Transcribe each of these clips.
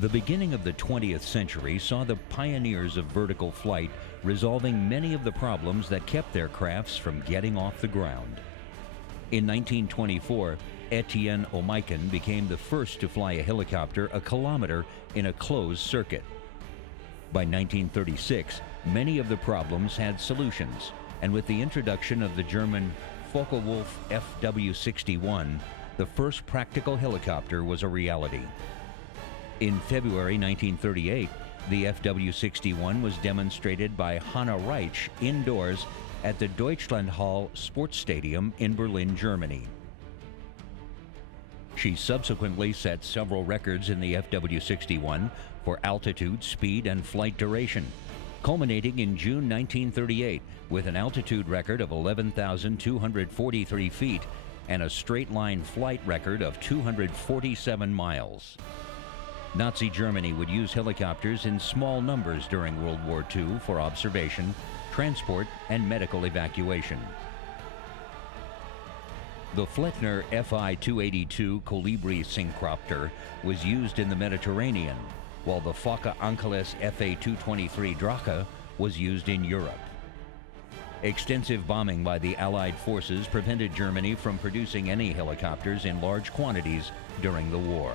The beginning of the 20th century saw the pioneers of vertical flight resolving many of the problems that kept their crafts from getting off the ground. In 1924, Etienne Omaiken became the first to fly a helicopter a kilometer in a closed circuit. By 1936, many of the problems had solutions, and with the introduction of the German Focke-Wulf FW-61, the first practical helicopter was a reality. In February 1938, the FW-61 was demonstrated by Hanna Reitsch indoors at the Deutschlandhalle Sports Stadium in Berlin, Germany. She subsequently set several records in the FW-61 for altitude, speed, and flight duration, culminating in June 1938 with an altitude record of 11,243 feet and a straight-line flight record of 247 miles. Nazi Germany would use helicopters in small numbers during World War II for observation, transport, and medical evacuation. The Flettner Fi-282 Colibri Syncropter was used in the Mediterranean, while the Fokker-Angeles Fa-223 Drache was used in Europe. Extensive bombing by the Allied forces prevented Germany from producing any helicopters in large quantities during the war.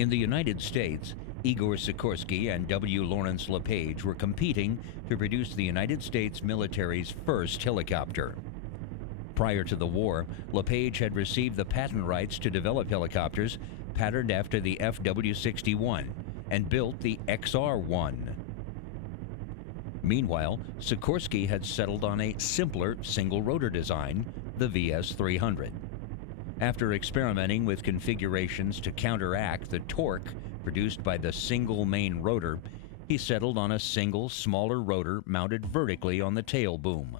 In the United States, Igor Sikorsky and W. Lawrence LePage were competing to produce the United States military's first helicopter. Prior to the war, LePage had received the patent rights to develop helicopters patterned after the FW-61 and built the XR-1. Meanwhile, Sikorsky had settled on a simpler single-rotor design, the VS-300. After experimenting with configurations to counteract the torque produced by the single main rotor, he settled on a single, smaller rotor mounted vertically on the tail boom.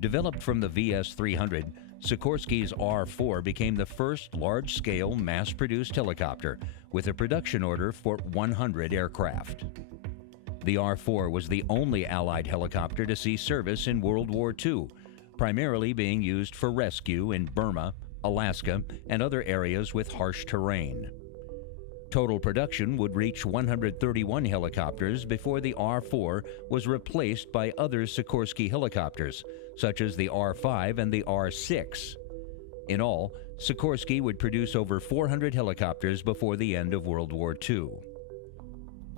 Developed from the VS-300, Sikorsky's R-4 became the first large-scale, mass-produced helicopter with a production order for 100 aircraft. The R-4 was the only Allied helicopter to see service in World War II, primarily being used for rescue in Burma, Alaska, and other areas with harsh terrain. Total production would reach 131 helicopters before the R-4 was replaced by other Sikorsky helicopters, such as the R-5 and the R-6. In all, Sikorsky would produce over 400 helicopters before the end of World War II.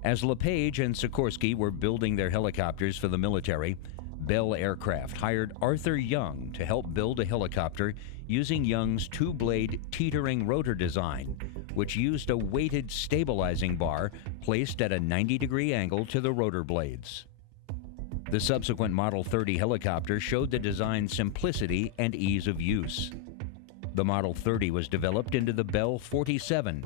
As LePage and Sikorsky were building their helicopters for the military, Bell Aircraft hired Arthur Young to help build a helicopter using Young's two-blade teetering rotor design, which used a weighted stabilizing bar placed at a 90-degree angle to the rotor blades. The subsequent Model 30 helicopter showed the design's simplicity and ease of use. The Model 30 was developed into the Bell 47,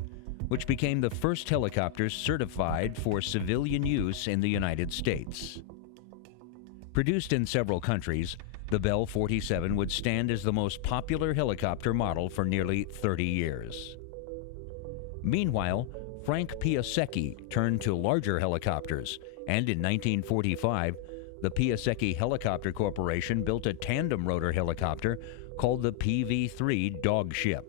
which became the first helicopter certified for civilian use in the United States. Produced in several countries, the Bell 47 would stand as the most popular helicopter model for nearly 30 years. Meanwhile, Frank Piasecki turned to larger helicopters, and in 1945, the Piasecki Helicopter Corporation built a tandem rotor helicopter called the PV-3 Dogship.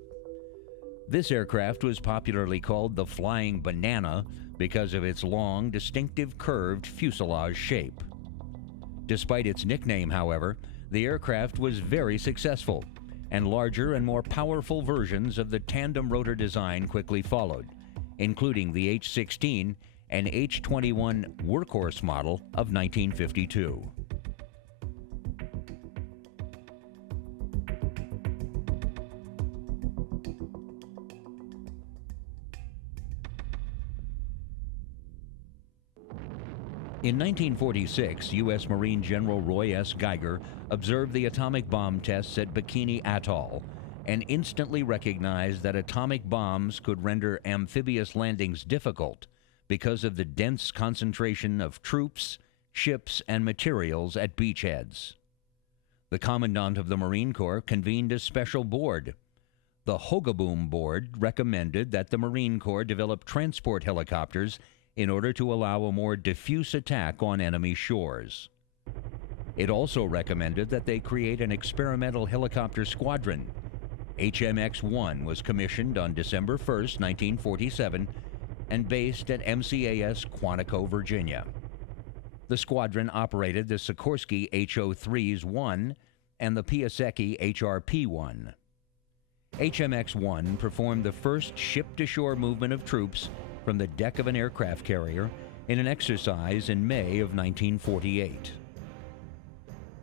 This aircraft was popularly called the Flying Banana because of its long, distinctive curved fuselage shape. Despite its nickname, however, the aircraft was very successful, and larger and more powerful versions of the tandem rotor design quickly followed, including the H-16 and H-21 Workhorse model of 1952. In 1946, U.S. Marine General Roy S. Geiger observed the atomic bomb tests at Bikini Atoll and instantly recognized that atomic bombs could render amphibious landings difficult because of the dense concentration of troops, ships, and materials at beachheads. The Commandant of the Marine Corps convened a special board. The Hogaboom Board recommended that the Marine Corps develop transport helicopters in order to allow a more diffuse attack on enemy shores. It also recommended that they create an experimental helicopter squadron. HMX-1 was commissioned on December 1, 1947, and based at MCAS Quantico, Virginia. The squadron operated the Sikorsky HO-3s-1 and the Piasecki HRP-1. HMX-1 performed the first ship-to-shore movement of troops from the deck of an aircraft carrier in an exercise in May of 1948.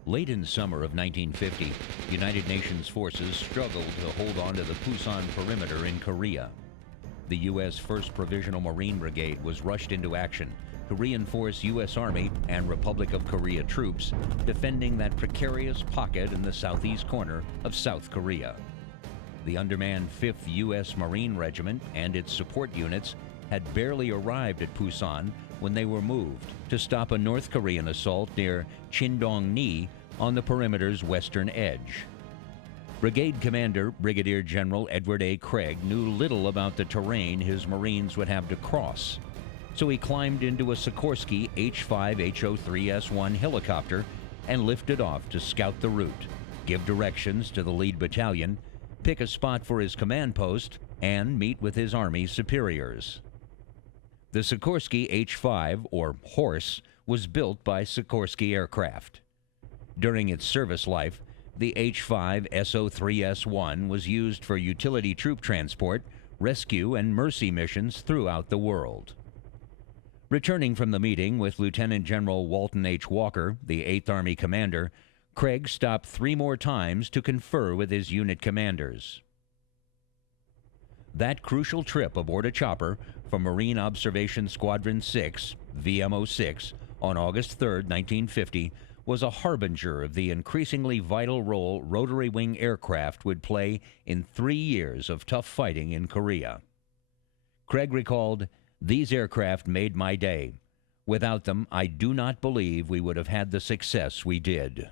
Late in summer of 1950, United Nations forces struggled to hold on to the Pusan perimeter in Korea. The U.S. 1st Provisional Marine Brigade was rushed into action to reinforce U.S. Army and Republic of Korea troops defending that precarious pocket in the southeast corner of South Korea. The undermanned 5th U.S. Marine Regiment and its support units had barely arrived at Pusan when they were moved to stop a North Korean assault near Chindong-ni on the perimeter's western edge. Brigade Commander Brigadier General Edward A. Craig knew little about the terrain his Marines would have to cross, so he climbed into a Sikorsky H-5HO-3S-1 helicopter and lifted off to scout the route, give directions to the lead battalion, pick a spot for his command post, and meet with his Army superiors. The Sikorsky H-5, or Horse, was built by Sikorsky Aircraft. During its service life, the H-5 SO-3S-1 was used for utility troop transport, rescue, and mercy missions throughout the world. Returning from the meeting with Lieutenant General Walton H. Walker, the 8th Army commander, Craig stopped 3 more times to confer with his unit commanders. That crucial trip aboard a chopper from Marine Observation Squadron 6, VMO-6, on August 3, 1950, was a harbinger of the increasingly vital role rotary wing aircraft would play in 3 years of tough fighting in Korea. Craig recalled, "These aircraft made my day. Without them, I do not believe we would have had the success we did."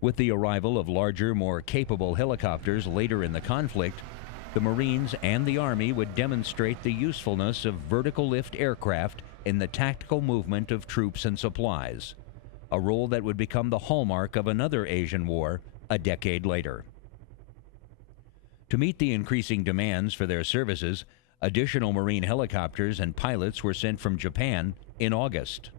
With the arrival of larger, more capable helicopters later in the conflict, the Marines and the Army would demonstrate the usefulness of vertical lift aircraft in the tactical movement of troops and supplies, a role that would become the hallmark of another Asian war a decade later. To meet the increasing demands for their services, additional Marine helicopters and pilots were sent from Japan in August.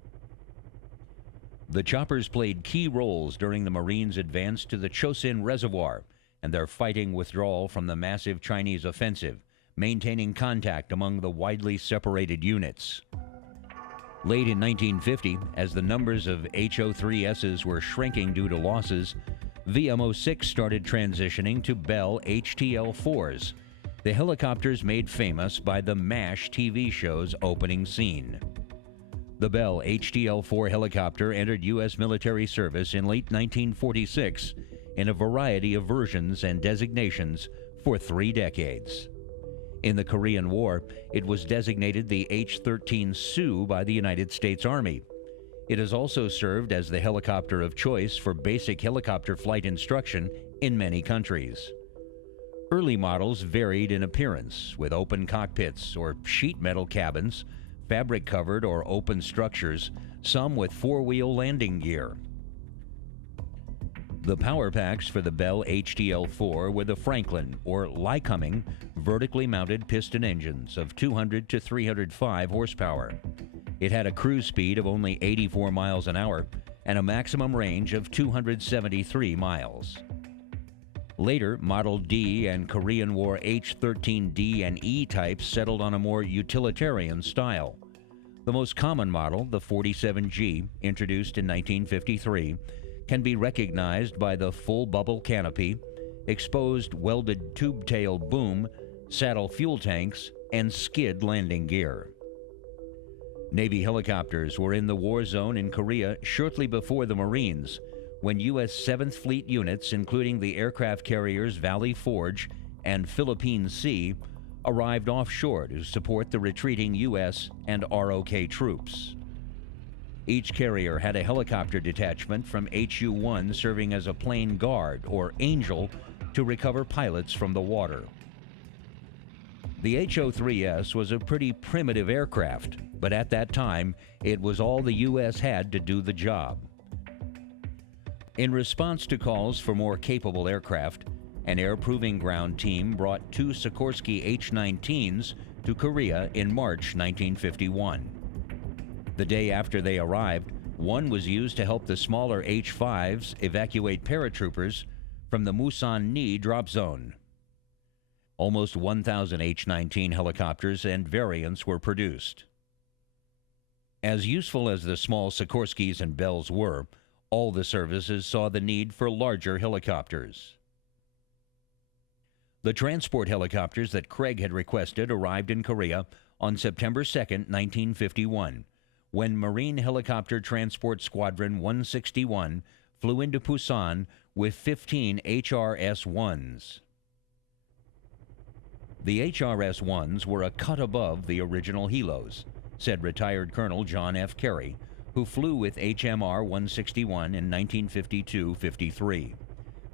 The choppers played key roles during the Marines' advance to the Chosin Reservoir and their fighting withdrawal from the massive Chinese offensive, maintaining contact among the widely separated units. Late in 1950, as the numbers of HO-3Ss were shrinking due to losses, VMO-6 started transitioning to Bell HTL-4s, the helicopters made famous by the MASH TV show's opening scene. The Bell HTL-4 helicopter entered U.S. military service in late 1946 in a variety of versions and designations for 3 decades. In the Korean War, it was designated the H-13 Sioux by the United States Army. It has also served as the helicopter of choice for basic helicopter flight instruction in many countries. Early models varied in appearance, with open cockpits or sheet metal cabins, fabric-covered or open structures, some with 4-wheel landing gear. The power packs for the Bell HTL-4 were the Franklin or Lycoming vertically mounted piston engines of 200 to 305 horsepower. It had a cruise speed of only 84 miles an hour and a maximum range of 273 miles. Later, Model D and Korean War H-13D and E types settled on a more utilitarian style. The most common model, the 47G, introduced in 1953, can be recognized by the full bubble canopy, exposed welded tube tail boom, saddle fuel tanks, and skid landing gear. Navy helicopters were in the war zone in Korea shortly before the Marines, when U.S. 7th Fleet units, including the aircraft carriers Valley Forge and Philippine Sea, arrived offshore to support the retreating U.S. and ROK troops. Each carrier had a helicopter detachment from HU-1 serving as a plane guard, or Angel, to recover pilots from the water. The HO-3S was a pretty primitive aircraft, but at that time, it was all the U.S. had to do the job. In response to calls for more capable aircraft, an Air Proving Ground team brought two Sikorsky H-19s to Korea in March 1951. The day after they arrived, one was used to help the smaller H-5s evacuate paratroopers from the Musan-ni drop zone. Almost 1,000 H-19 helicopters and variants were produced. As useful as the small Sikorskys and Bells were, all the services saw the need for larger helicopters. The transport helicopters that Craig had requested arrived in Korea on September 2, 1951, when Marine Helicopter Transport Squadron 161 flew into Busan with 15 HRS-1s. The HRS-1s were a cut above the original helos, said retired Colonel John F. Carey, who flew with HMR 161 in 1952-53.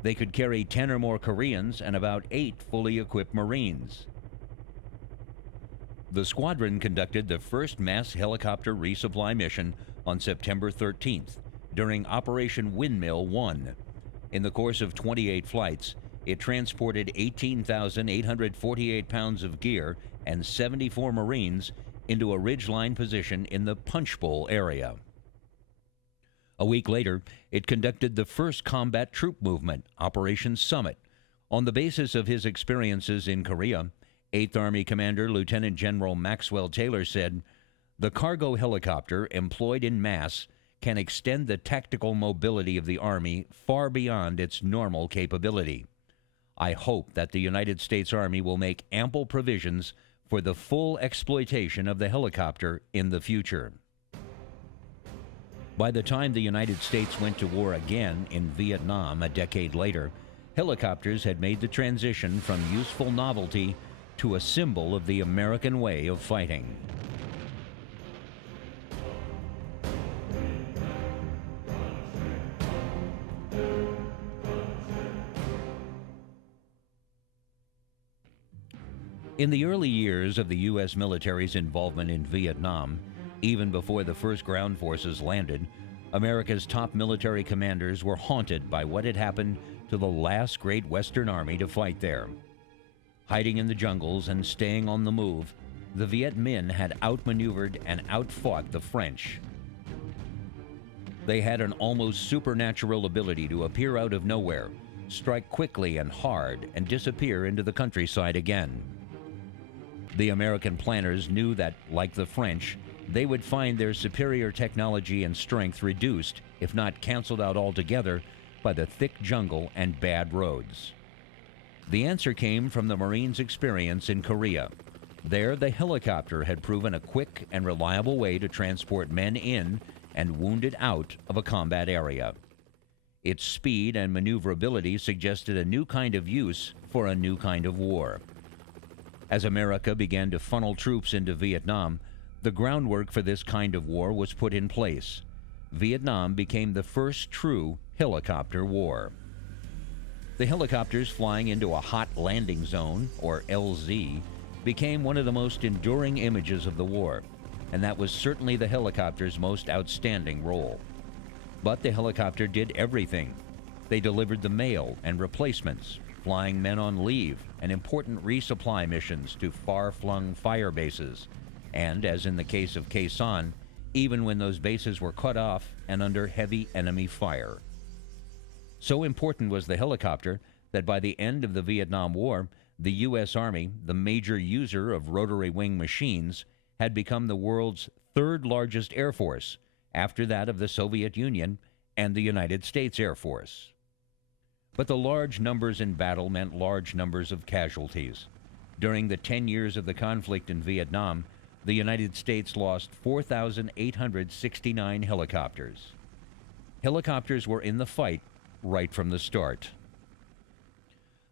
They could carry 10 or more Koreans and about 8 fully equipped Marines. The squadron conducted the first mass helicopter resupply mission on September 13th during Operation Windmill 1. In the course of 28 flights, it transported 18,848 pounds of gear and 74 Marines into a ridgeline position in the Punchbowl area. A week later, it conducted the first combat troop movement, Operation Summit. On the basis of his experiences in Korea, 8th Army Commander Lieutenant General Maxwell Taylor said, "The cargo helicopter employed in mass can extend the tactical mobility of the Army far beyond its normal capability. I hope that the United States Army will make ample provisions for the full exploitation of the helicopter in the future." By the time the United States went to war again in Vietnam a decade later, helicopters had made the transition from useful novelty to a symbol of the American way of fighting. In the early years of the U.S. military's involvement in Vietnam, even before the first ground forces landed, America's top military commanders were haunted by what had happened to the last great Western Army to fight there. Hiding in the jungles and staying on the move, the Viet Minh had outmaneuvered and outfought the French. They had an almost supernatural ability to appear out of nowhere, strike quickly and hard, and disappear into the countryside again. The American planners knew that, like the French, they would find their superior technology and strength reduced, if not canceled out altogether, by the thick jungle and bad roads. The answer came from the Marines' experience in Korea. There, the helicopter had proven a quick and reliable way to transport men in and wounded out of a combat area. Its speed and maneuverability suggested a new kind of use for a new kind of war. As America began to funnel troops into Vietnam, the groundwork for this kind of war was put in place. Vietnam became the first true helicopter war. The helicopters flying into a hot landing zone, or LZ, became one of the most enduring images of the war, and that was certainly the helicopter's most outstanding role. But the helicopter did everything. They delivered the mail and replacements, flying men on leave, and important resupply missions to far-flung fire bases, and, as in the case of Khe Sanh, even when those bases were cut off and under heavy enemy fire. So important was the helicopter that by the end of the Vietnam War, the U.S. Army, the major user of rotary wing machines, had become the world's third largest air force, after that of the Soviet Union and the United States Air Force. But the large numbers in battle meant large numbers of casualties. During the 10 years of the conflict in Vietnam, the United States lost 4,869 helicopters. Helicopters were in the fight right from the start.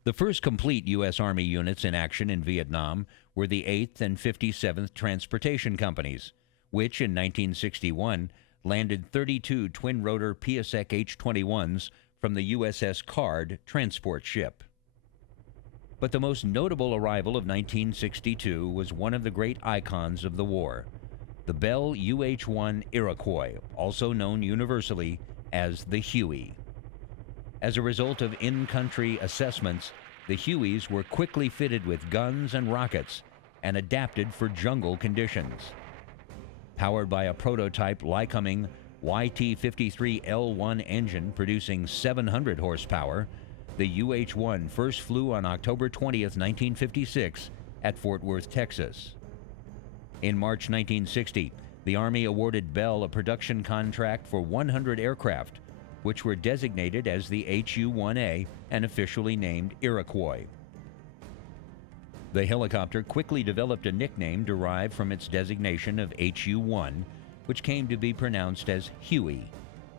The first complete U.S. Army units in action in Vietnam were the 8th and 57th Transportation Companies, which in 1961 landed 32 twin-rotor PSEC H-21s from the USS Card transport ship. But the most notable arrival of 1962 was one of the great icons of the war, the Bell UH-1 Iroquois, also known universally as the Huey. As a result of in-country assessments, the Hueys were quickly fitted with guns and rockets and adapted for jungle conditions. Powered by a prototype Lycoming YT-53L1 engine producing 700 horsepower, the UH-1 first flew on October 20th, 1956 at Fort Worth, Texas. In March 1960, the Army awarded Bell a production contract for 100 aircraft, which were designated as the HU-1A and officially named Iroquois. The helicopter quickly developed a nickname derived from its designation of HU-1, which came to be pronounced as Huey.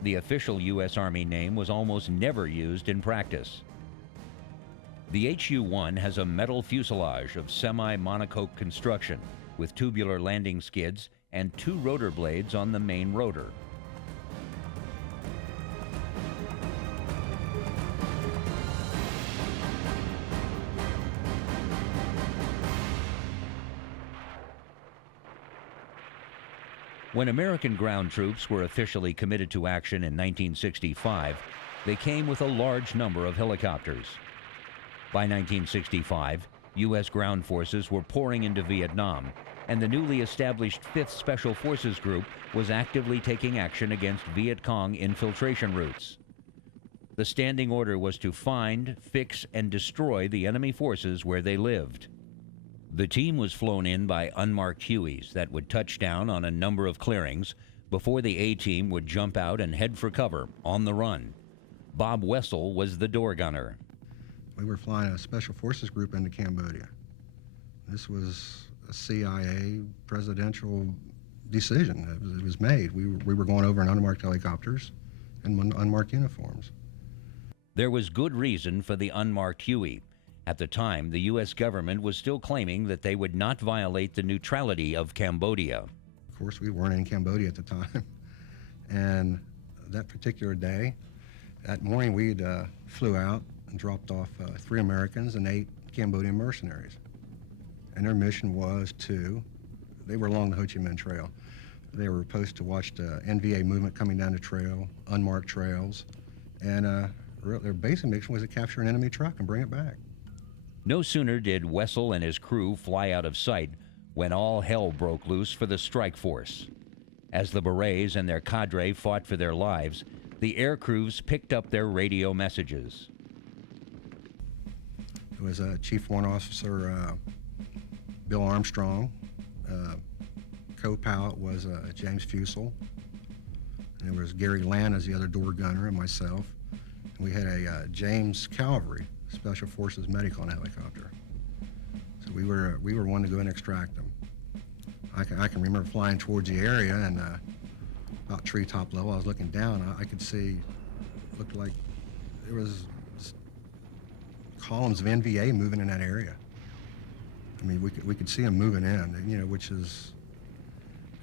The official U.S. Army name was almost never used in practice. The HU-1 has a metal fuselage of semi-monocoque construction with tubular landing skids and 2 rotor blades on the main rotor. When American ground troops were officially committed to action in 1965, they came with a large number of helicopters. By 1965, U.S. ground forces were pouring into Vietnam, and the newly established 5th Special Forces Group was actively taking action against Viet Cong infiltration routes. The standing order was to find, fix, and destroy the enemy forces where they lived. The team was flown in by unmarked Hueys that would touch down on a number of clearings before the A-team would jump out and head for cover on the run. Bob Wessel was the door gunner. We were flying a Special Forces group into Cambodia. This was a CIA presidential decision. It was made. We were going over in unmarked helicopters and unmarked uniforms. There was good reason for the unmarked Huey. At the time, the U.S. government was still claiming that they would not violate the neutrality of Cambodia. Of course, we weren't in Cambodia at the time. And that particular day, that morning, we flew out and dropped off 3 Americans and 8 Cambodian mercenaries. And their mission was they were along the Ho Chi Minh Trail. They were supposed to watch the NVA movement coming down the trail, unmarked trails, and their basic mission was to capture an enemy truck and bring it back. No sooner did Wessel and his crew fly out of sight when all hell broke loose for the strike force. As the Berets and their cadre fought for their lives, the air crews picked up their radio messages. It was Chief Warrant Officer Bill Armstrong. Co-pilot was James Fusel. And there was Gary Land as the other door gunner and myself. And we had a James Calvary Special Forces medic on a helicopter. So we were one to go and extract them. I can remember flying towards the area and about treetop level, I was looking down. I could see, looked like there was columns of NVA moving in that area. I mean, we could see them moving in, which is,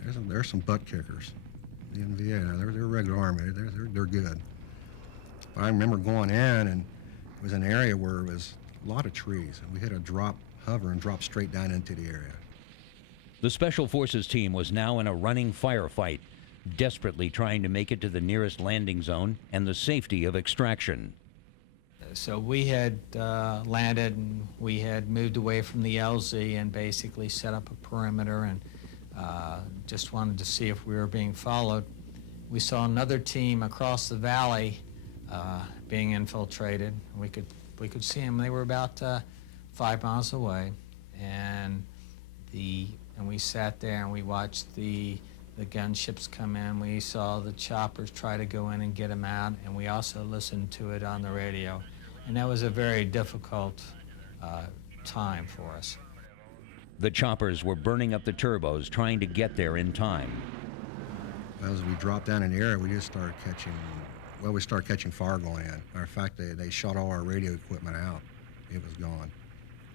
there's some butt kickers. The NVA, they're regular Army, they're good. But I remember going in, and it was an area where it was a lot of trees, and we had to hover and drop straight down into the area. The Special Forces team was now in a running firefight, desperately trying to make it to the nearest landing zone and the safety of extraction. So we had landed, and we had moved away from the LZ and basically set up a perimeter, and just wanted to see if we were being followed. We saw another team across the valley being infiltrated. We could see them. They were about 5 miles away, and we sat there and we watched the gunships come in. We saw the choppers try to go in and get them out, and we also listened to it on the radio. And that was a very difficult time for us. The choppers were burning up the turbos, trying to get there in time. As we dropped down in the area, we started catching fire going in. Matter of fact, they shut all our radio equipment out. It was gone.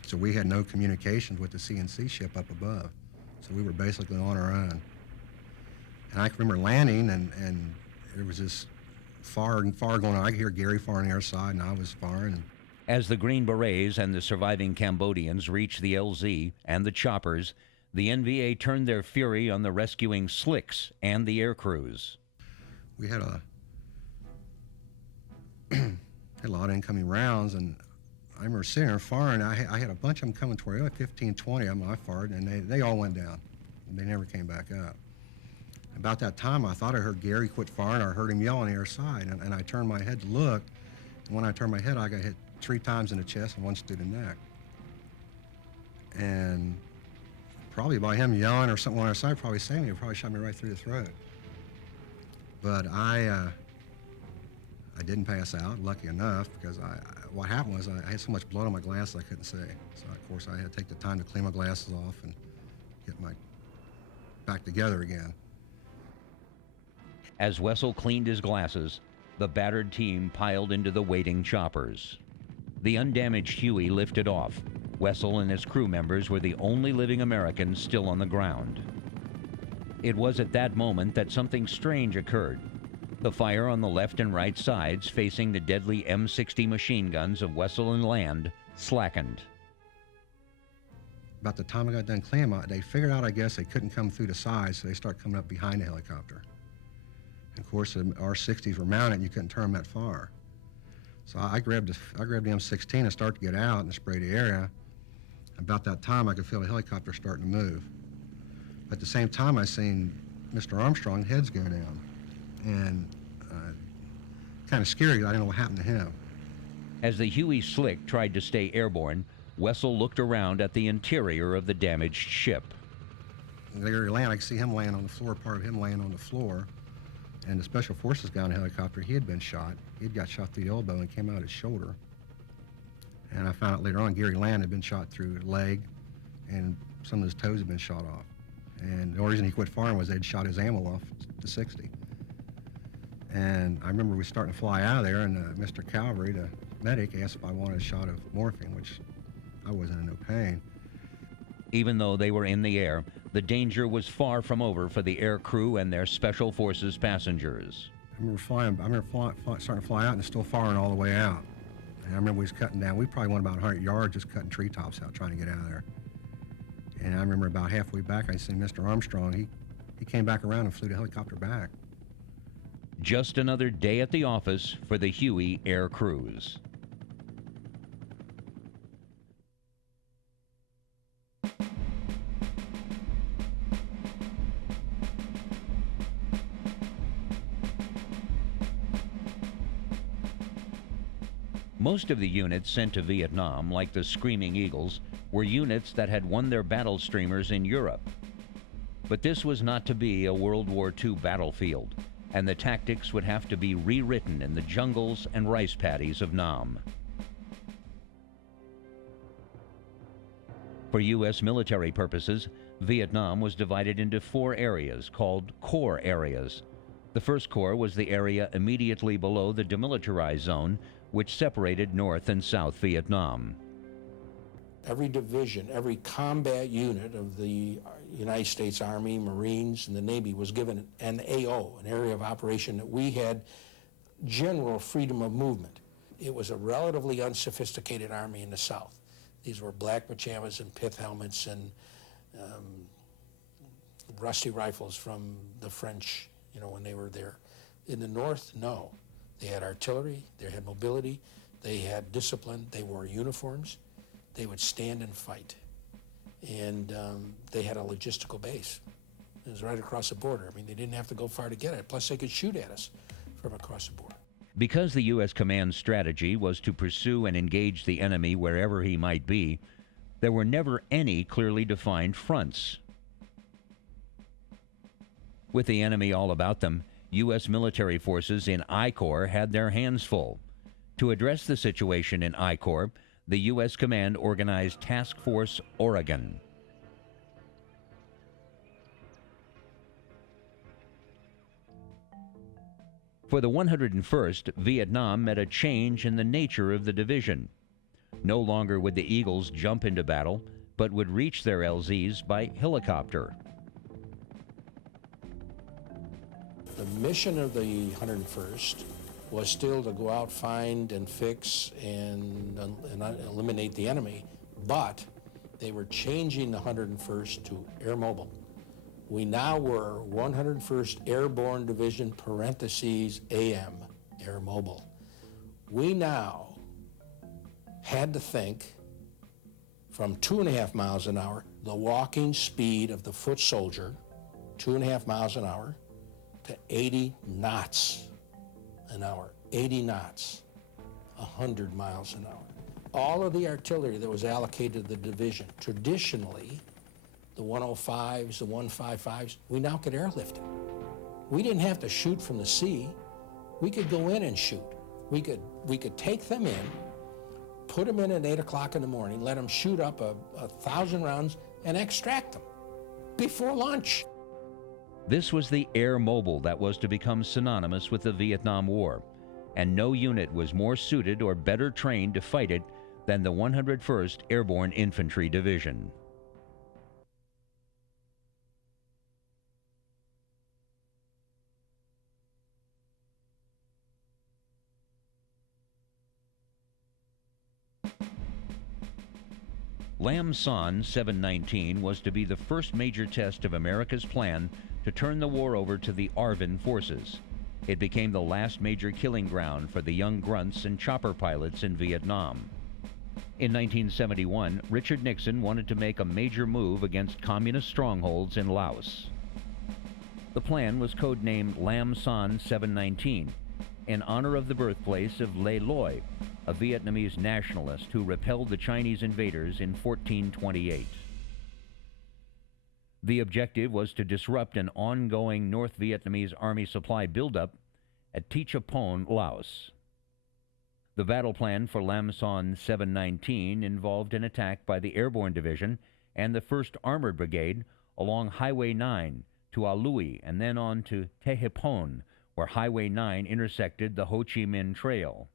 So we had no communications with the CNC ship up above. So we were basically on our own. And I can remember landing, and there was this fire going on. I could hear Gary firing on the other side, and I was firing. And As the Green Berets and the surviving Cambodians reached the LZ and the choppers, the NVA turned their fury on the rescuing slicks and the air crews. We had a lot of incoming rounds, and I remember sitting there firing. I had a bunch of them coming toward me, 15, 20 of them I fired, and they all went down. They never came back up. About that time, I thought I heard Gary quit firing. I heard him yell on the other side, and I turned my head to look, and when I turned my head, I got hit 3 times in the chest and once through the neck. And probably by him yelling or something on our side, probably saying me, it probably shot me right through the throat. But I didn't pass out, lucky enough, because what happened was I had so much blood on my glasses I couldn't see. So of course I had to take the time to clean my glasses off and get my back together again. As Wessel cleaned his glasses, the battered team piled into the waiting choppers. The undamaged Huey lifted off. Wessel and his crew members were the only living Americans still on the ground. It was at that moment that something strange occurred. The fire on the left and right sides facing the deadly M60 machine guns of Wessel and Land slackened. About the time I got done cleaning, they figured out, I guess, they couldn't come through the sides, so they started coming up behind the helicopter. And of course, the R60s were mounted, and you couldn't turn them that far. So I grabbed the M16 and started to get out and spray the area. About that time, I could feel the helicopter starting to move. At the same time, I seen Mr. Armstrong's heads go down, and kind of scary. I didn't know what happened to him. As the Huey Slick tried to stay airborne, Wessel looked around at the interior of the damaged ship. There he landed. I could see him laying on the floor, part of him laying on the floor. And the Special Forces guy in the helicopter, he had been shot. He'd got shot through the elbow and came out his shoulder. And I found out later on Gary Land had been shot through the leg, and some of his toes had been shot off. And the only reason he quit firing was they'd shot his ammo off to 60. And I remember we were starting to fly out of there, and Mr. Calvary, the medic, asked if I wanted a shot of morphine, which I wasn't in no pain. Even though they were in the air, the danger was far from over for the air crew and their Special Forces passengers. I remember starting to fly out and still firing all the way out. And I remember we was cutting down. We probably went about 100 yards just cutting treetops out, trying to get out of there. And I remember about halfway back, I seen Mr. Armstrong. He came back around and flew the helicopter back. Just another day at the office for the Huey air crews. Most of the units sent to Vietnam, like the Screaming Eagles, were units that had won their battle streamers in Europe. But this was not to be a World War II battlefield, and the tactics would have to be rewritten in the jungles and rice paddies of Nam. For U.S. military purposes, Vietnam was divided into 4 areas called core areas. The first corps was the area immediately below the demilitarized zone, which separated North and South Vietnam. Every division, every combat unit of the United States Army, Marines, and the Navy was given an AO, an area of operation that we had general freedom of movement. It was a relatively unsophisticated army in the South. These were black pajamas and pith helmets and rusty rifles from the French, when they were there. In the North, no. They had artillery, they had mobility, they had discipline, they wore uniforms, they would stand and fight. And they had a logistical base. It was right across the border. I mean, they didn't have to go far to get it. Plus, they could shoot at us from across the border. Because the U.S. command's strategy was to pursue and engage the enemy wherever he might be, there were never any clearly defined fronts. With the enemy all about them, U.S. military forces in I Corps had their hands full. To address the situation in I Corps, the U.S. command organized Task Force Oregon. For the 101st, Vietnam met a change in the nature of the division. No longer would the Eagles jump into battle, but would reach their LZs by helicopter. The mission of the 101st was still to go out, find and fix and eliminate the enemy, but they were changing the 101st to air mobile. We now were 101st Airborne Division, parentheses, AM, air mobile. We now had to think from 2.5 miles an hour, the walking speed of the foot soldier, 2.5 miles an hour, to 80 knots an hour, 80 knots, 100 miles an hour. All of the artillery that was allocated to the division, traditionally, the 105s, the 155s, we now could airlift it. We didn't have to shoot from the sea. We could go in and shoot. We could take them in, put them in at 8 o'clock in the morning, let them shoot up 1,000 rounds and extract them before lunch. This was the air mobile that was to become synonymous with the Vietnam War, and no unit was more suited or better trained to fight it than the 101st Airborne Infantry Division. Lam Son 719 was to be the first major test of America's plan to turn the war over to the ARVN forces. It became the last major killing ground for the young grunts and chopper pilots in Vietnam. In 1971, Richard Nixon wanted to make a major move against communist strongholds in Laos. The plan was codenamed Lam Son 719, in honor of the birthplace of Le Loi, a Vietnamese nationalist who repelled the Chinese invaders in 1428. The objective was to disrupt an ongoing North Vietnamese army supply buildup at Tichapon, Laos. The battle plan for Lam Son 719 involved an attack by the Airborne Division and the 1st Armored Brigade along Highway 9 to A Lui and then on to Tehipon, where Highway 9 intersected the Ho Chi Minh Trail.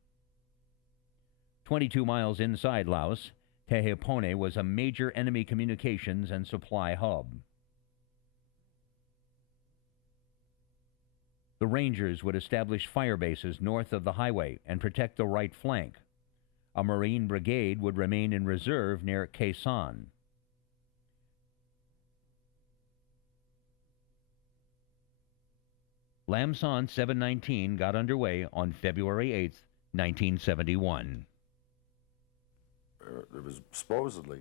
22 miles inside Laos, Tehipone was a major enemy communications and supply hub. The Rangers would establish fire bases north of the highway and protect the right flank. A Marine brigade would remain in reserve near Khe Sanh. Lam Son 719 got underway on February 8, 1971. There was supposedly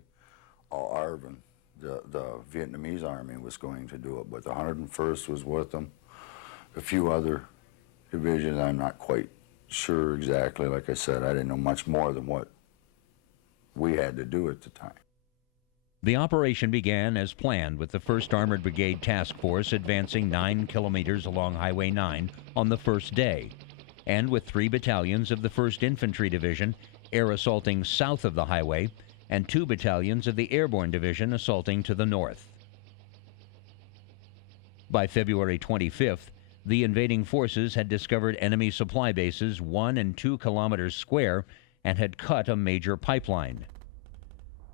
all ARVN, the Vietnamese army was going to do it, but the 101st was with them. A few other divisions, I'm not quite sure exactly. Like I said, I didn't know much more than what we had to do at the time. The operation began as planned with the 1st Armored Brigade Task Force advancing 9 kilometers along Highway 9 on the first day, and with 3 battalions of the 1st Infantry Division air assaulting south of the highway and 2 battalions of the Airborne Division assaulting to the north. By February 25th, the invading forces had discovered enemy supply bases 1 and 2 kilometers square and had cut a major pipeline.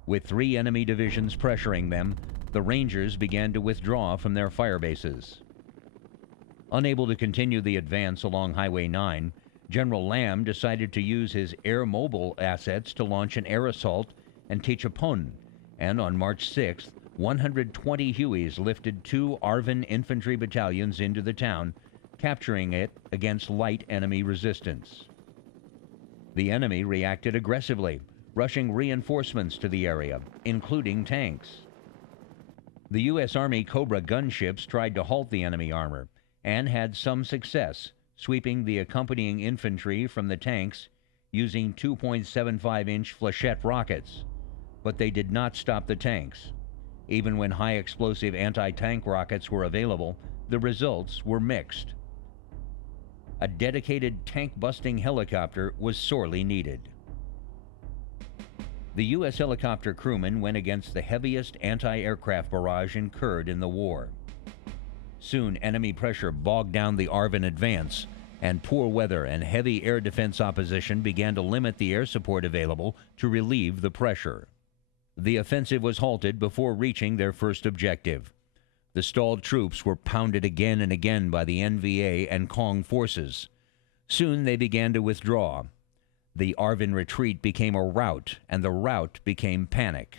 With 3 enemy divisions pressuring them, the Rangers began to withdraw from their fire bases. Unable to continue the advance along Highway 9, General Lam decided to use his air mobile assets to launch an air assault and Tichapon, and on March 6th, 120 Hueys lifted 2 ARVN infantry battalions into the town, capturing it against light enemy resistance. The enemy reacted aggressively, rushing reinforcements to the area, including tanks. The U.S. Army Cobra gunships tried to halt the enemy armor and had some success, sweeping the accompanying infantry from the tanks using 2.75-inch flechette rockets. But they did not stop the tanks. Even when high-explosive anti-tank rockets were available, the results were mixed. A dedicated tank-busting helicopter was sorely needed. The U.S. helicopter crewmen went against the heaviest anti-aircraft barrage incurred in the war. Soon, enemy pressure bogged down the ARVN advance, and poor weather and heavy air defense opposition began to limit the air support available to relieve the pressure. The offensive was halted before reaching their first objective. The stalled troops were pounded again and again by the NVA and Cong forces. Soon they began to withdraw. The ARVN retreat became a rout, and the rout became panic.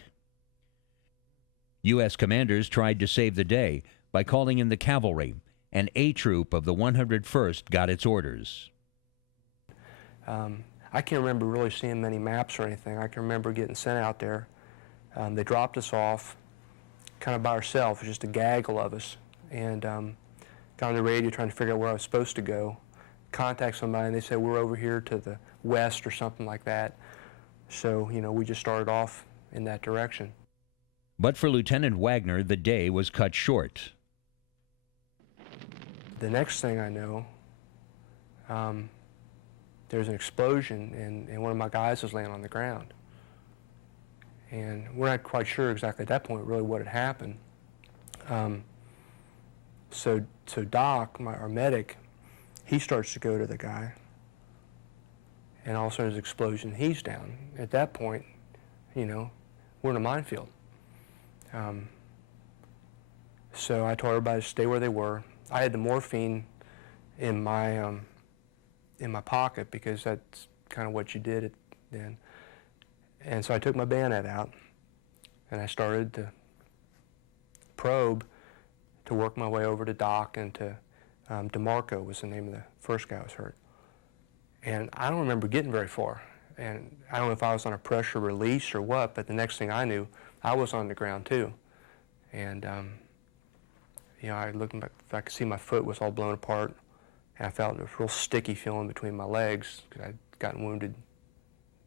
U.S. commanders tried to save the day by calling in the cavalry. An A troop of the 101st got its orders. I can't remember really seeing many maps or anything. I can remember getting sent out there. They dropped us off kind of by ourselves, just a gaggle of us, and got on the radio trying to figure out where I was supposed to go, contact somebody, and they said, we're over here to the west or something like that. So, you know, we just started off in that direction. But for Lieutenant Wagner, the day was cut short. The next thing I know, there's an explosion, and one of my guys was laying on the ground. And we're not quite sure exactly at that point really what had happened. So Doc, our medic, he starts to go to the guy, and all of a sudden there's an explosion, he's down. At that point, you know, we're in a minefield. So I told everybody to stay where they were. I had the morphine in my pocket because that's kind of what you did then. And so I took my bayonet out and I started to probe to work my way over to Doc and to DeMarco was the name of the first guy who was hurt. And I don't remember getting very far. And I don't know if I was on a pressure release or what, but the next thing I knew, I was on the ground too. And you know, I looked back, I could see my foot was all blown apart, and I felt a real sticky feeling between my legs because I'd gotten wounded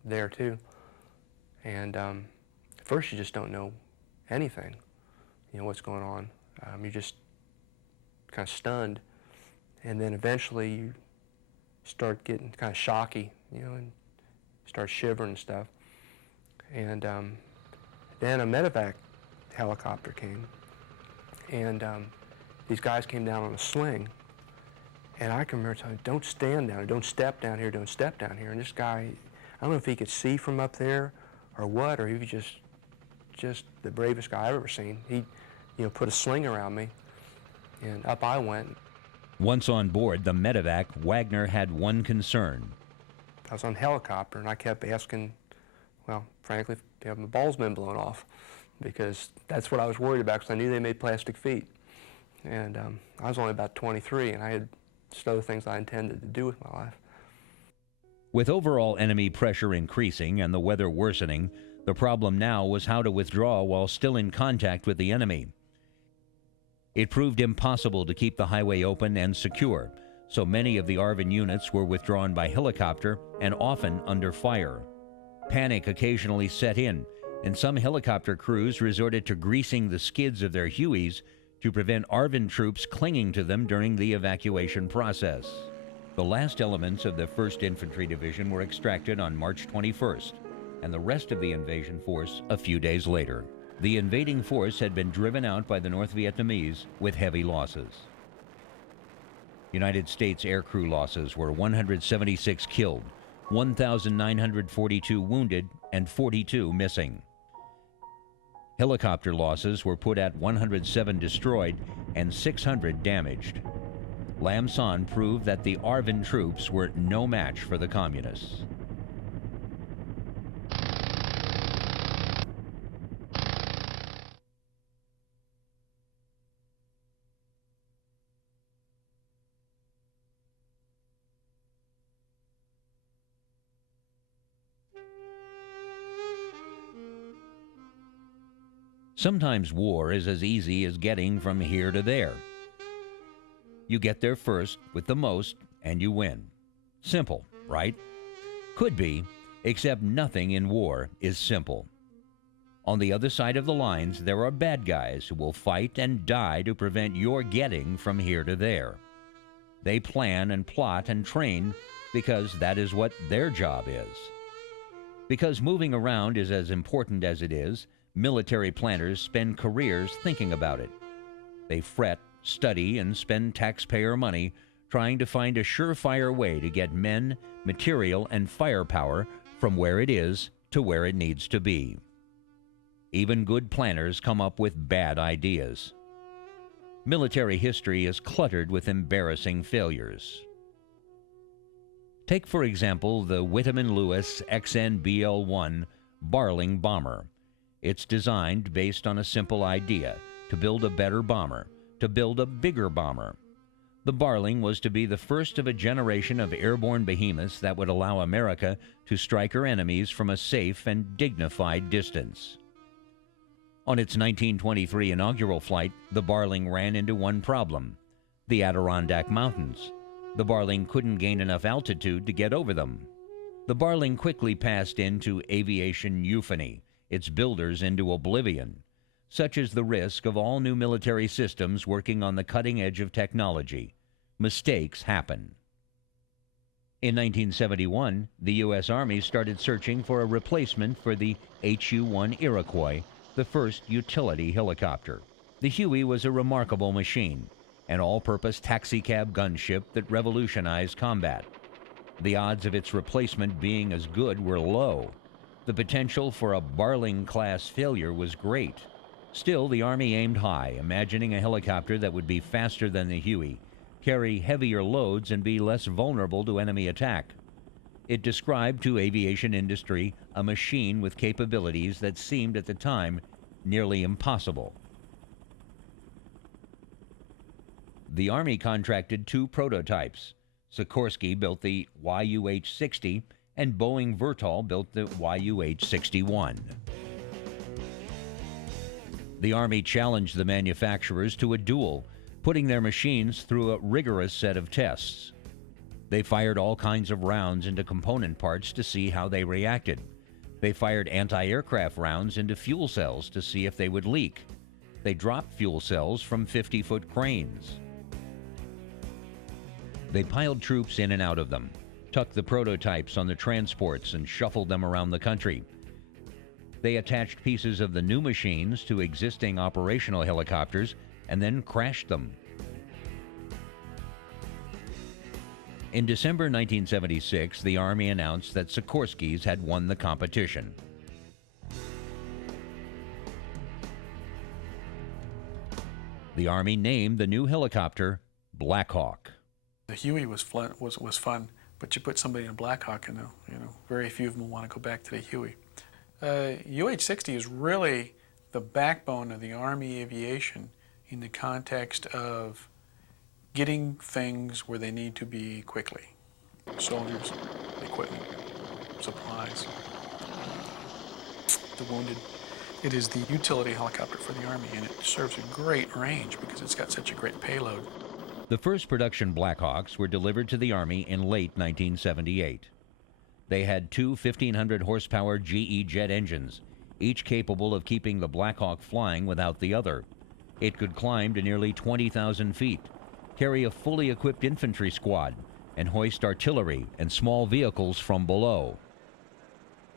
there too. And at first you just don't know anything, you know, what's going on. You're just kind of stunned, and then eventually you start getting kind of shocky, you know, and start shivering and stuff. And then a medevac helicopter came, and these guys came down on a sling, and I can remember telling them, don't stand down, don't step down here, don't step down here. And this guy, I don't know if he could see from up there or what, or he was just the bravest guy I've ever seen. He, you know, put a sling around me, and up I went. Once on board the medevac, Wagner had one concern. I was on a helicopter, and I kept asking, well, frankly, have my balls been blown off? Because that's what I was worried about, because I knew they made plastic feet. And I was only about 23, and I had just other things I intended to do with my life. With overall enemy pressure increasing and the weather worsening, the problem now was how to withdraw while still in contact with the enemy. It proved impossible to keep the highway open and secure, so many of the ARVN units were withdrawn by helicopter and often under fire. Panic occasionally set in, and some helicopter crews resorted to greasing the skids of their Hueys to prevent ARVN troops clinging to them during the evacuation process. The last elements of the 1st Infantry Division were extracted on March 21st, and the rest of the invasion force a few days later. The invading force had been driven out by the North Vietnamese with heavy losses. United States aircrew losses were 176 killed, 1,942 wounded, and 42 missing. Helicopter losses were put at 107 destroyed and 600 damaged. Lam Son proved that the ARVN troops were no match for the Communists. Sometimes war is as easy as getting from here to there. You get there first with the most, and you win. Simple, right? Could be, except nothing in war is simple. On the other side of the lines, there are bad guys who will fight and die to prevent your getting from here to there. They plan and plot and train because that is what their job is. Because moving around is as important as it is, military planners spend careers thinking about it. They fret, study, and spend taxpayer money trying to find a surefire way to get men, material, and firepower from where it is to where it needs to be. Even good planners come up with bad ideas. Military history is cluttered with embarrassing failures. Take, for example, the Whitman-Lewis XN-BL-1 Barling bomber. It's designed based on a simple idea: to build a better bomber, to build a bigger bomber. The Barling was to be the first of a generation of airborne behemoths that would allow America to strike her enemies from a safe and dignified distance. On its 1923 inaugural flight, the Barling ran into one problem: the Adirondack Mountains. The Barling couldn't gain enough altitude to get over them. The Barling quickly passed into aviation euphony, its builders into oblivion. Such is the risk of all new military systems working on the cutting edge of technology. Mistakes happen. In 1971, the U.S. Army started searching for a replacement for the HU-1 Iroquois, the first utility helicopter. The Huey was a remarkable machine, an all-purpose taxicab gunship that revolutionized combat. The odds of its replacement being as good were low. The potential for a Barling-class failure was great. Still, the Army aimed high, imagining a helicopter that would be faster than the Huey, carry heavier loads, and be less vulnerable to enemy attack. It described to aviation industry a machine with capabilities that seemed at the time nearly impossible. The Army contracted two prototypes. Sikorsky built the YUH-60 and Boeing Vertol built the YUH-61. The Army challenged the manufacturers to a duel, putting their machines through a rigorous set of tests. They fired all kinds of rounds into component parts to see how they reacted. They fired anti-aircraft rounds into fuel cells to see if they would leak. They dropped fuel cells from 50-foot cranes. They piled troops in and out of them, tucked the prototypes on the transports, and shuffled them around the country. They attached pieces of the new machines to existing operational helicopters and then crashed them. In December 1976, the Army announced that Sikorsky's had won the competition. The Army named the new helicopter Blackhawk. The Huey was fun, but you put somebody in a Blackhawk and very few of them will want to go back to the Huey. UH-60 is really the backbone of the Army aviation in the context of getting things where they need to be quickly. Soldiers, equipment, supplies, the wounded. It is the utility helicopter for the Army, and it serves a great range because it's got such a great payload. The first production Blackhawks were delivered to the Army in late 1978. They had two 1,500 horsepower GE jet engines, each capable of keeping the Blackhawk flying without the other. It could climb to nearly 20,000 feet, carry a fully equipped infantry squad, and hoist artillery and small vehicles from below.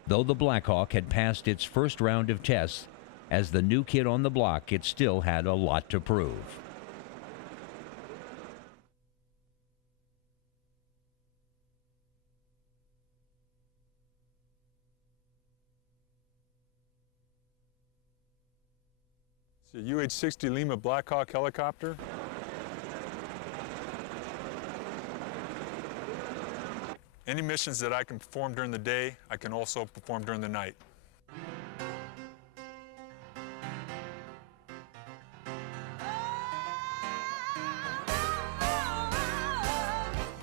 Though the Blackhawk had passed its first round of tests, as the new kid on the block, it still had a lot to prove. It's a UH-60 Lima Blackhawk helicopter. Any missions that I can perform during the day, I can also perform during the night.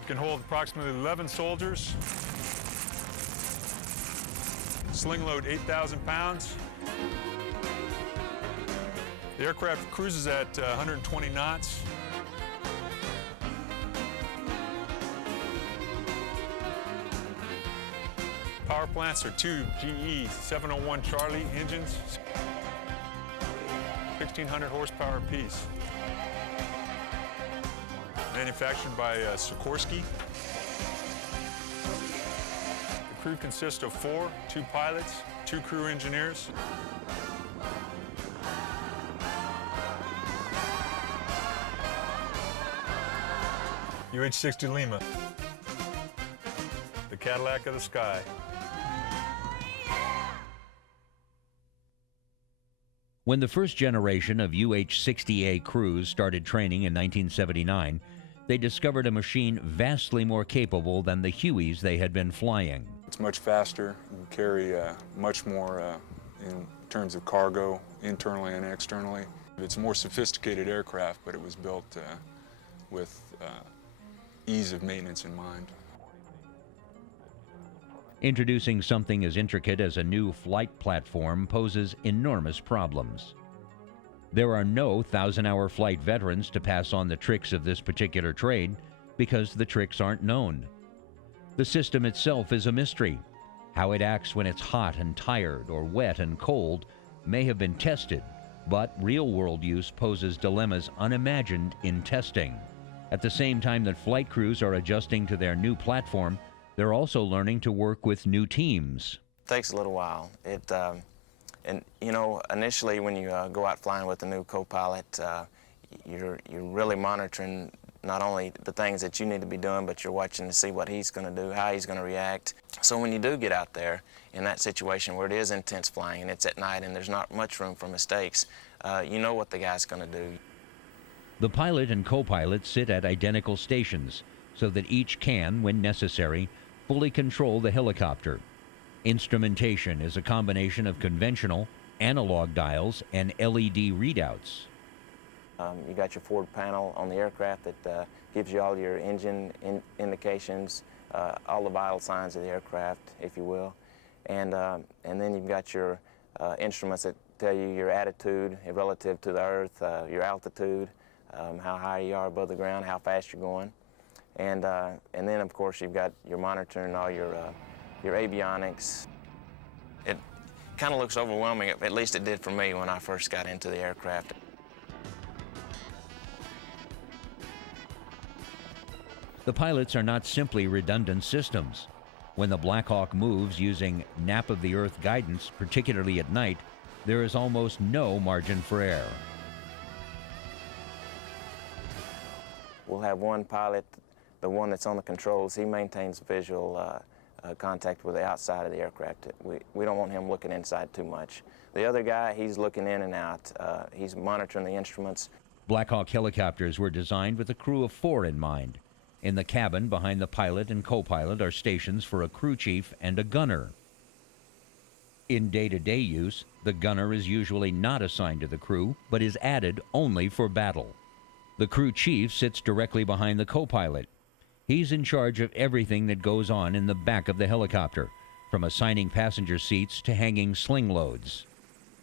It can hold approximately 11 soldiers. Sling load 8,000 pounds. The aircraft cruises at 120 knots. Power plants are two GE 701 Charlie engines, 1,600 horsepower apiece. Manufactured by Sikorsky. The crew consists of two pilots, two crew engineers. UH-60 Lima, the Cadillac of the sky. When the first generation of UH-60A crews started training in 1979, they discovered a machine vastly more capable than the Hueys they had been flying. It's much faster, and carry much more in terms of cargo, internally and externally. It's a more sophisticated aircraft, but it was built with ease of maintenance in mind. Introducing something as intricate as a new flight platform poses enormous problems. There are no 1,000-hour flight veterans to pass on the tricks of this particular trade because the tricks aren't known. The system itself is a mystery. How it acts when it's hot and tired or wet and cold may have been tested, but real-world use poses dilemmas unimagined in testing. At the same time that flight crews are adjusting to their new platform, they're also learning to work with new teams. It takes a little while. And you know, initially when you go out flying with a new co-pilot, you're really monitoring not only the things that you need to be doing, but you're watching to see what he's going to do, how he's going to react. So when you do get out there in that situation where it is intense flying and it's at night and there's not much room for mistakes, you know what the guy's going to do. The pilot and co-pilot sit at identical stations so that each can, when necessary, fully control the helicopter. Instrumentation is a combination of conventional, analog dials, and LED readouts. You got your forward panel on the aircraft that gives you all your engine indications, all the vital signs of the aircraft, if you will. And then you've got your instruments that tell you your attitude relative to the earth, your altitude, how high you are above the ground, how fast you're going. And then, of course, you've got your monitoring all your avionics. It kind of looks overwhelming, at least it did for me when I first got into the aircraft. The pilots are not simply redundant systems. When the Blackhawk moves using nap-of-the-earth guidance, particularly at night, there is almost no margin for error. We'll have one pilot, the one that's on the controls, he maintains visual contact with the outside of the aircraft. We don't want him looking inside too much. The other guy, he's looking in and out. He's monitoring the instruments. Blackhawk helicopters were designed with a crew of 4 in mind. In the cabin behind the pilot and co-pilot are stations for a crew chief and a gunner. In day-to-day use, the gunner is usually not assigned to the crew, but is added only for battle. The crew chief sits directly behind the co-pilot. He's in charge of everything that goes on in the back of the helicopter, from assigning passenger seats to hanging sling loads.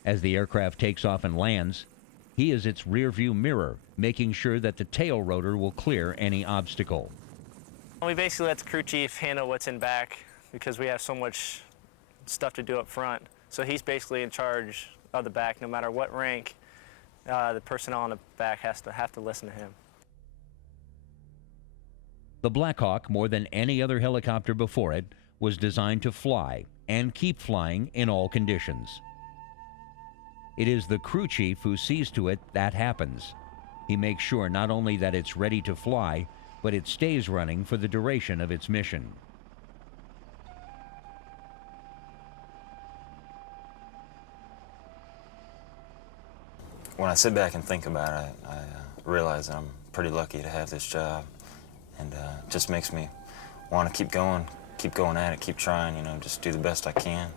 As the aircraft takes off and lands, he is its rear-view mirror, making sure that the tail rotor will clear any obstacle. We basically let the crew chief handle what's in back because we have so much stuff to do up front. So he's basically in charge of the back. No matter what rank, the personnel on the back have to listen to him. The Blackhawk, more than any other helicopter before it, was designed to fly and keep flying in all conditions. It is the crew chief who sees to it that happens. He makes sure not only that it's ready to fly, but it stays running for the duration of its mission. When I sit back and think about it, I realize that I'm pretty lucky to have this job, and it just makes me want to keep going at it, keep trying, you know, just do the best I can.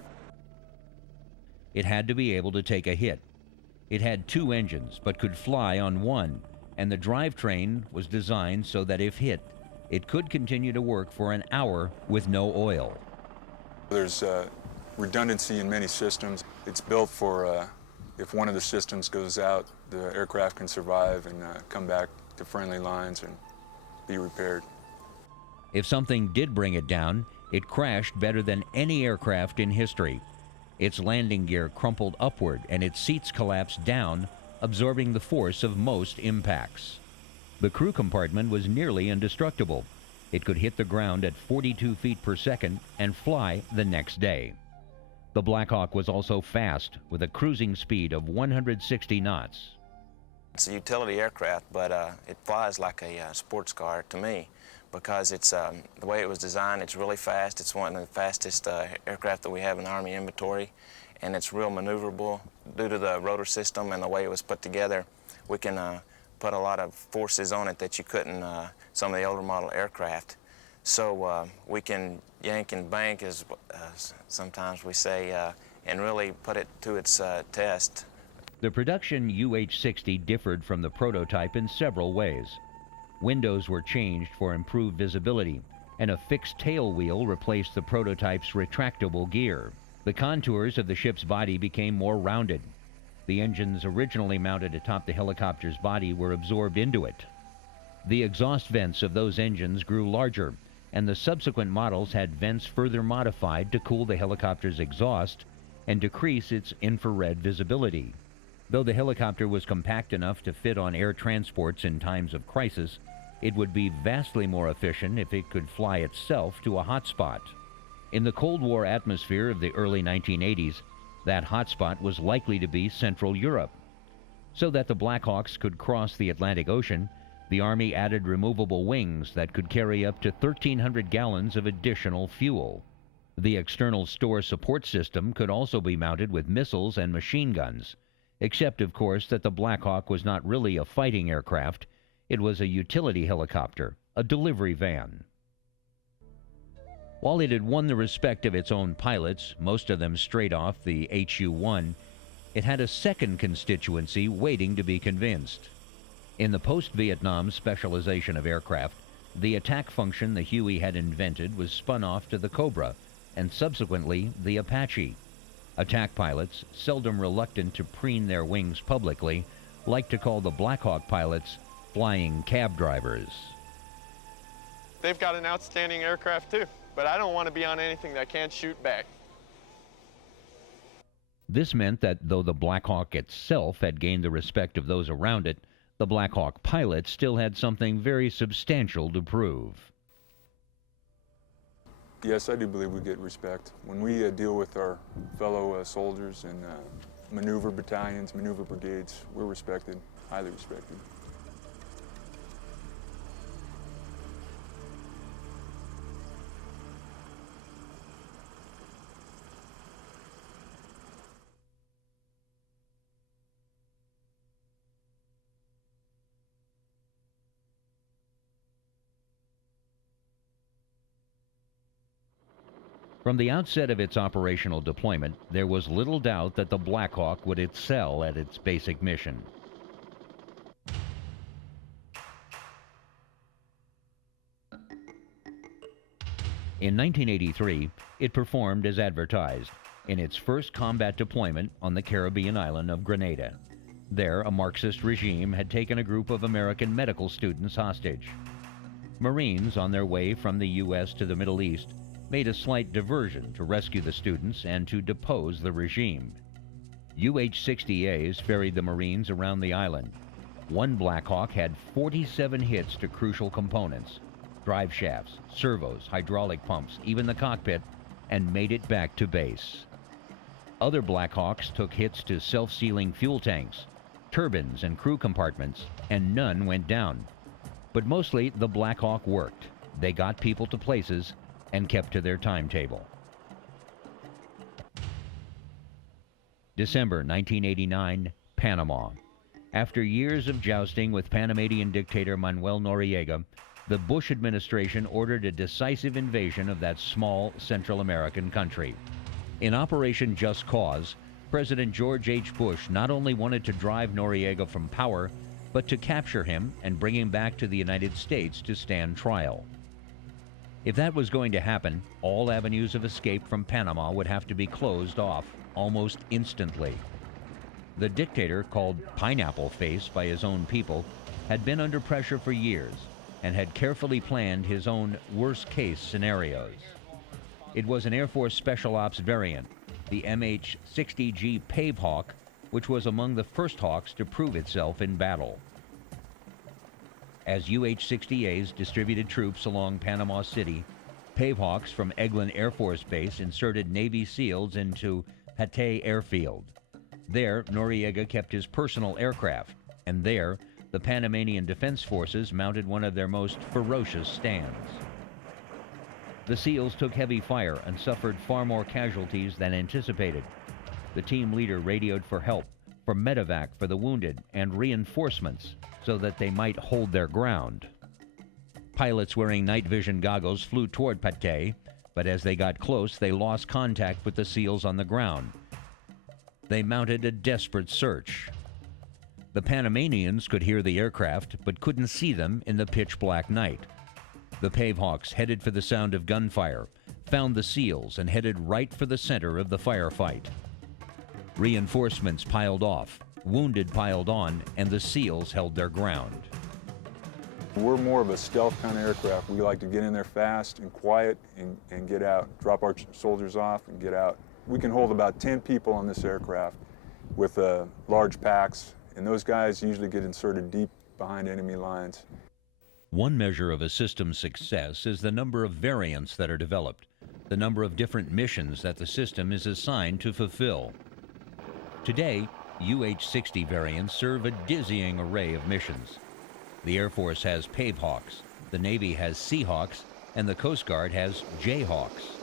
It had to be able to take a hit. It had 2 engines, but could fly on one, and the drivetrain was designed so that if hit, it could continue to work for an hour with no oil. There's redundancy in many systems. It's built for if one of the systems goes out, the aircraft can survive and come back to friendly lines and be repaired. If something did bring it down, it crashed better than any aircraft in history. Its landing gear crumpled upward and its seats collapsed down, absorbing the force of most impacts. The crew compartment was nearly indestructible. It could hit the ground at 42 feet per second and fly the next day. The Blackhawk was also fast, with a cruising speed of 160 knots. It's a utility aircraft, but it flies like a sports car to me because it's the way it was designed. It's really fast. It's one of the fastest aircraft that we have in the Army inventory, and it's real maneuverable due to the rotor system and the way it was put together. We can put a lot of forces on it that you couldn't some of the older model aircraft. So we can yank and bank, as sometimes we say, and really put it to its test. The production UH-60 differed from the prototype in several ways. Windows were changed for improved visibility, and a fixed tail wheel replaced the prototype's retractable gear. The contours of the ship's body became more rounded. The engines originally mounted atop the helicopter's body were absorbed into it. The exhaust vents of those engines grew larger, and the subsequent models had vents further modified to cool the helicopter's exhaust and decrease its infrared visibility. Though the helicopter was compact enough to fit on air transports in times of crisis, it would be vastly more efficient if it could fly itself to a hotspot. In the Cold War atmosphere of the early 1980s, that hotspot was likely to be Central Europe. So that the Blackhawks could cross the Atlantic Ocean, the Army added removable wings that could carry up to 1,300 gallons of additional fuel. The external store support system could also be mounted with missiles and machine guns, except, of course, that the Blackhawk was not really a fighting aircraft. It was a utility helicopter, a delivery van. While it had won the respect of its own pilots, most of them straight off the HU-1, it had a second constituency waiting to be convinced. In the post-Vietnam specialization of aircraft, the attack function the Huey had invented was spun off to the Cobra, and subsequently the Apache. Attack pilots, seldom reluctant to preen their wings publicly, like to call the Blackhawk pilots flying cab drivers. They've got an outstanding aircraft too, but I don't want to be on anything that can't shoot back. This meant that though the Blackhawk itself had gained the respect of those around it, the Blackhawk pilots still had something very substantial to prove. Yes, I do believe we get respect. When we deal with our fellow soldiers and maneuver battalions, maneuver brigades, we're respected, highly respected. From the outset of its operational deployment, there was little doubt that the Blackhawk would excel at its basic mission. In 1983, it performed as advertised in its first combat deployment on the Caribbean island of Grenada. There, a Marxist regime had taken a group of American medical students hostage. Marines on their way from the U.S. to the Middle East made a slight diversion to rescue the students and to depose the regime. UH-60As ferried the Marines around the island. One Blackhawk had 47 hits to crucial components, drive shafts, servos, hydraulic pumps, even the cockpit, and made it back to base. Other Blackhawks took hits to self-sealing fuel tanks, turbines, and crew compartments, and none went down. But mostly the Blackhawk worked. They got people to places and kept to their timetable. December 1989, Panama. After years of jousting with Panamanian dictator Manuel Noriega, the Bush administration ordered a decisive invasion of that small Central American country. In Operation Just Cause, President George H. Bush not only wanted to drive Noriega from power, but to capture him and bring him back to the United States to stand trial. If that was going to happen, all avenues of escape from Panama would have to be closed off almost instantly. The dictator, called Pineapple Face by his own people, had been under pressure for years and had carefully planned his own worst-case scenarios. It was an Air Force Special Ops variant, the MH-60G Pave Hawk, which was among the first Hawks to prove itself in battle. As UH-60As distributed troops along Panama City, Pave Hawks from Eglin Air Force Base inserted Navy SEALs into Patay Airfield. There, Noriega kept his personal aircraft, and there, the Panamanian Defense Forces mounted one of their most ferocious stands. The SEALs took heavy fire and suffered far more casualties than anticipated. The team leader radioed for help for medevac for the wounded and reinforcements so that they might hold their ground. Pilots wearing night vision goggles flew toward Patay, but as they got close, they lost contact with the SEALs on the ground. They mounted a desperate search. The Panamanians could hear the aircraft, but couldn't see them in the pitch-black night. The Pavehawks headed for the sound of gunfire, found the SEALs, and headed right for the center of the firefight. Reinforcements piled off, wounded piled on, and the SEALs held their ground. We're more of a stealth kind of aircraft. We like to get in there fast and quiet and get out, drop our soldiers off and get out. We can hold about 10 people on this aircraft with large packs, and those guys usually get inserted deep behind enemy lines. One measure of a system's success is the number of variants that are developed, the number of different missions that the system is assigned to fulfill. Today, UH-60 variants serve a dizzying array of missions. The Air Force has Pavehawks, the Navy has Seahawks, and the Coast Guard has Jayhawks.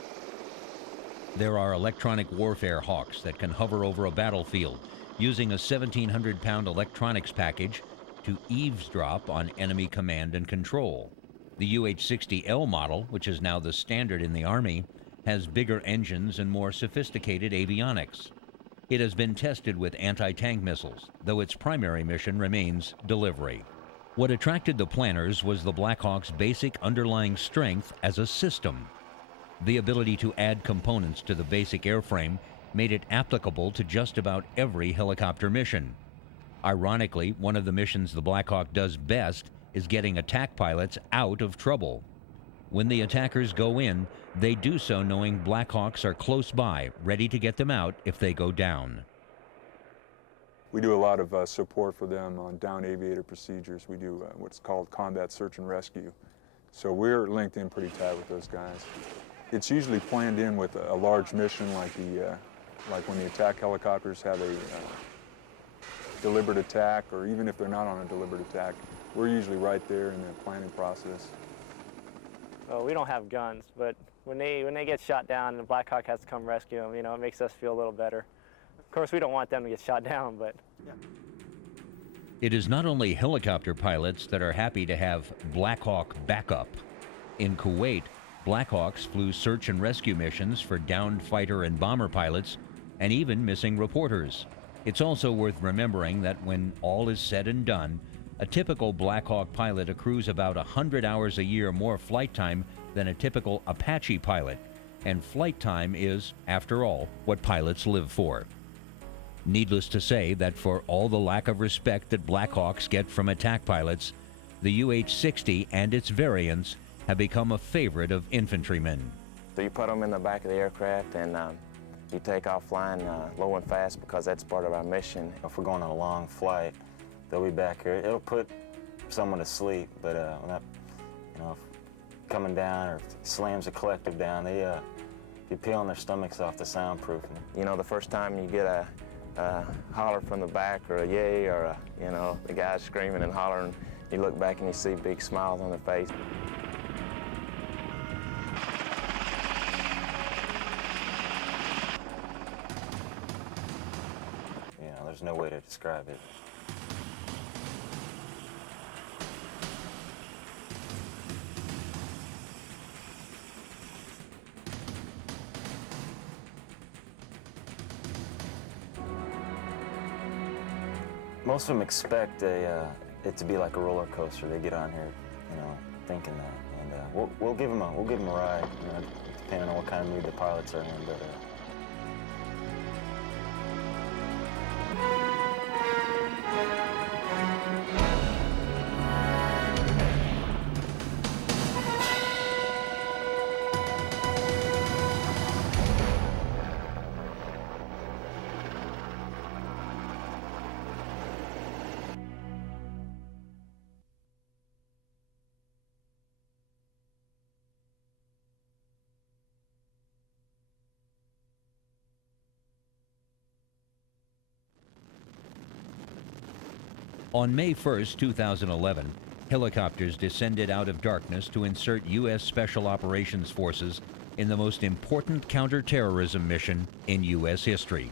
There are electronic warfare hawks that can hover over a battlefield using a 1,700-pound electronics package to eavesdrop on enemy command and control. The UH-60L model, which is now the standard in the Army, has bigger engines and more sophisticated avionics. It has been tested with anti-tank missiles, though its primary mission remains delivery. What attracted the planners was the Blackhawks' basic underlying strength as a system. The ability to add components to the basic airframe made it applicable to just about every helicopter mission. Ironically, one of the missions the Black Hawk does best is getting attack pilots out of trouble. When the attackers go in, they do so knowing Black Hawks are close by, ready to get them out if they go down. We do a lot of support for them on down aviator procedures. We do what's called combat search and rescue. So we're linked in pretty tight with those guys. It's usually planned in with a large mission like when the attack helicopters have a deliberate attack, or even if they're not on a deliberate attack, we're usually right there in the planning process. Well, we don't have guns, but when they get shot down and the Black Hawk has to come rescue them, it makes us feel a little better. Of course, we don't want them to get shot down, but yeah. It is not only helicopter pilots that are happy to have Black Hawk backup. In Kuwait, Black Hawks flew search and rescue missions for downed fighter and bomber pilots and even missing reporters. It's also worth remembering that when all is said and done, a typical Black Hawk pilot accrues about 100 hours a year more flight time than a typical Apache pilot, and flight time is, after all, what pilots live for. Needless to say that for all the lack of respect that Black Hawks get from attack pilots, the UH-60 and its variants have become a favorite of infantrymen. So you put them in the back of the aircraft and you take off flying low and fast because that's part of our mission. If we're going on a long flight, they'll be back here. It'll put someone to sleep, but when that, coming down or slams a collective down, they be peeling their stomachs off the soundproofing. The first time you get a holler from the back or a yay or the guys screaming and hollering, you look back and you see big smiles on their face. There's no way to describe it. Most of them expect it to be like a roller coaster. They get on here, thinking that, and we'll give them a ride, depending on what kind of mood the pilots are in. But On May 1st, 2011, helicopters descended out of darkness to insert U.S. Special Operations Forces in the most important counterterrorism mission in U.S. history.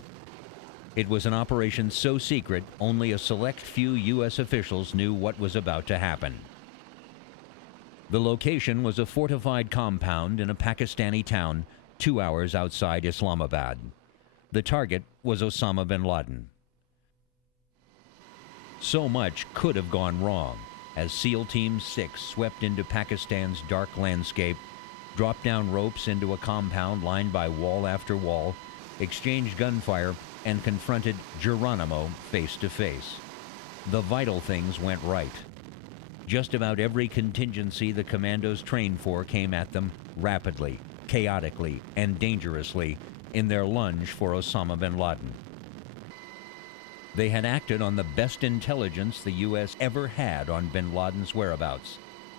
It was an operation so secret, only a select few U.S. officials knew what was about to happen. The location was a fortified compound in a Pakistani town 2 hours outside Islamabad. The target was Osama bin Laden. So much could have gone wrong as SEAL Team 6 swept into Pakistan's dark landscape, dropped down ropes into a compound lined by wall after wall, exchanged gunfire, and confronted Geronimo face to face. The vital things went right. Just about every contingency the commandos trained for came at them rapidly, chaotically, and dangerously in their lunge for Osama bin Laden. They had acted on the best intelligence the U.S. ever had on bin Laden's whereabouts,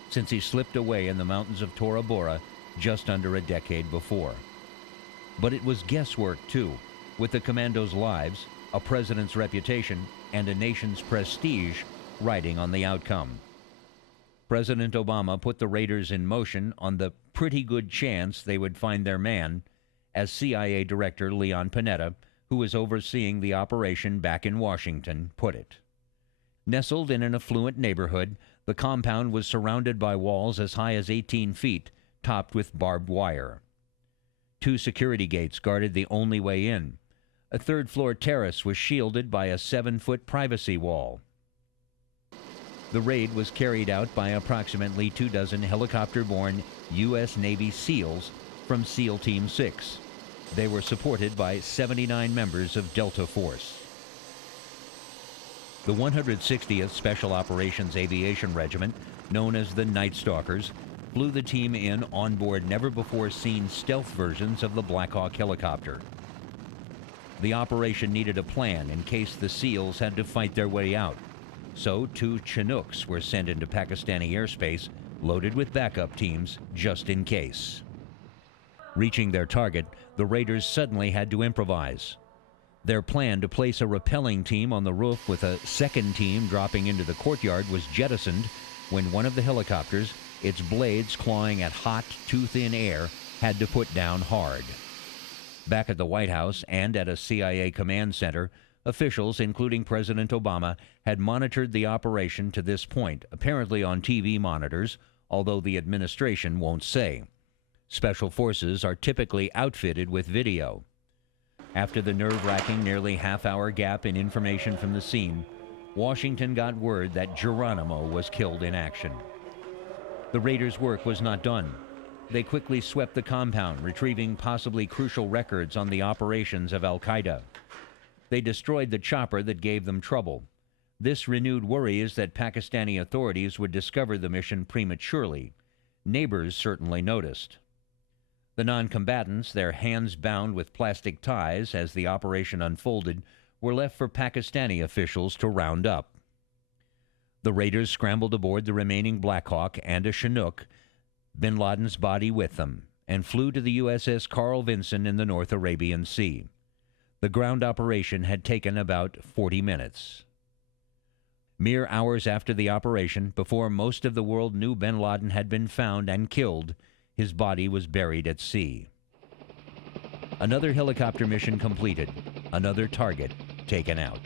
since he slipped away in the mountains of Tora Bora just under a decade before. But it was guesswork, too, with the commandos' lives, a president's reputation, and a nation's prestige riding on the outcome. President Obama put the raiders in motion on the pretty good chance they would find their man, as CIA Director Leon Panetta, who was overseeing the operation back in Washington, put it. Nestled in an affluent neighborhood, the compound was surrounded by walls as high as 18 feet, topped with barbed wire. 2 security gates guarded the only way in. A third-floor terrace was shielded by a 7-foot privacy wall. The raid was carried out by approximately 24 helicopter-borne U.S. Navy SEALs from SEAL Team 6. They were supported by 79 members of Delta Force. The 160th Special Operations Aviation Regiment, known as the Night Stalkers, flew the team in on board never-before-seen stealth versions of the Blackhawk helicopter. The operation needed a plan in case the SEALs had to fight their way out. So 2 Chinooks were sent into Pakistani airspace, loaded with backup teams just in case. Reaching their target, the raiders suddenly had to improvise. Their plan to place a rappelling team on the roof with a second team dropping into the courtyard was jettisoned when one of the helicopters, its blades clawing at hot, too-thin air, had to put down hard. Back at the White House and at a CIA command center, officials, including President Obama, had monitored the operation to this point, apparently on TV monitors, although the administration won't say. Special forces are typically outfitted with video. After the nerve-wracking nearly half-hour gap in information from the scene, Washington got word that Geronimo was killed in action. The raiders' work was not done. They quickly swept the compound, retrieving possibly crucial records on the operations of al-Qaeda. They destroyed the chopper that gave them trouble. This renewed worries that Pakistani authorities would discover the mission prematurely. Neighbors certainly noticed. The non-combatants, their hands bound with plastic ties as the operation unfolded, were left for Pakistani officials to round up. The raiders scrambled aboard the remaining Blackhawk and a Chinook, bin Laden's body with them, and flew to the USS Carl Vinson in the North Arabian Sea. The ground operation had taken about 40 minutes. Mere hours after the operation, before most of the world knew bin Laden had been found and killed, his body was buried at sea. Another helicopter mission completed, another target taken out.